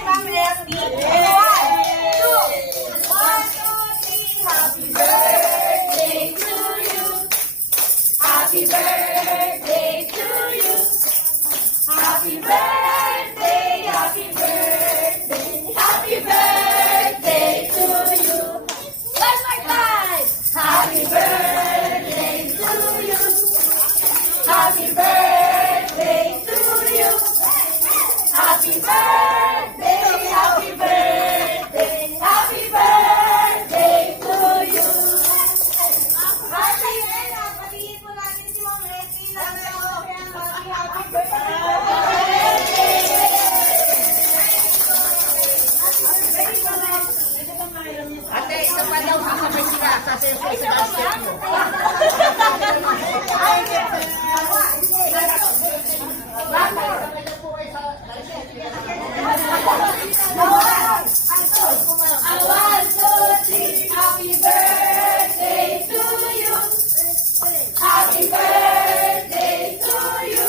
kay Ma'am Effie. 1, 2, 1, 2, 3. Happy birthday to you. Happy birthday to you. Happy birthday, happy birthday, happy birthday to you. One more time. Happy birthday to you. Happy birthday to you. Happy birthday, happy birthday, happy birthday to you. Happy birthday, patingin po natin si Ma'am Effie. Happy birthday. Ate, ito pa daw kasabay sila sa basket mo. One, two, three. Happy birthday to you. Happy birthday to you.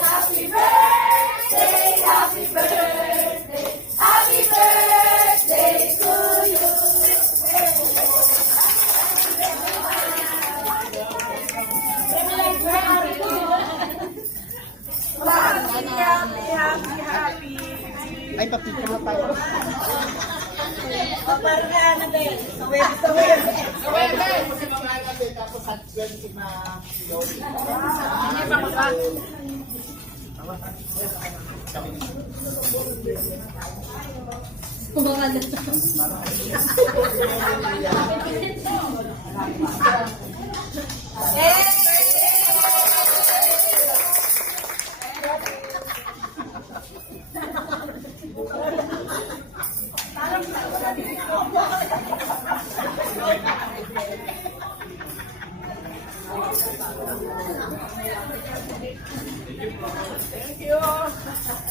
Happy birthday, happy birthday, happy birthday to you. Happy. Ay, papito mo tayo. Parang ano din. Kasi mga natin, tapos at 20 na Yoli. Hindi pa maka. Thank you.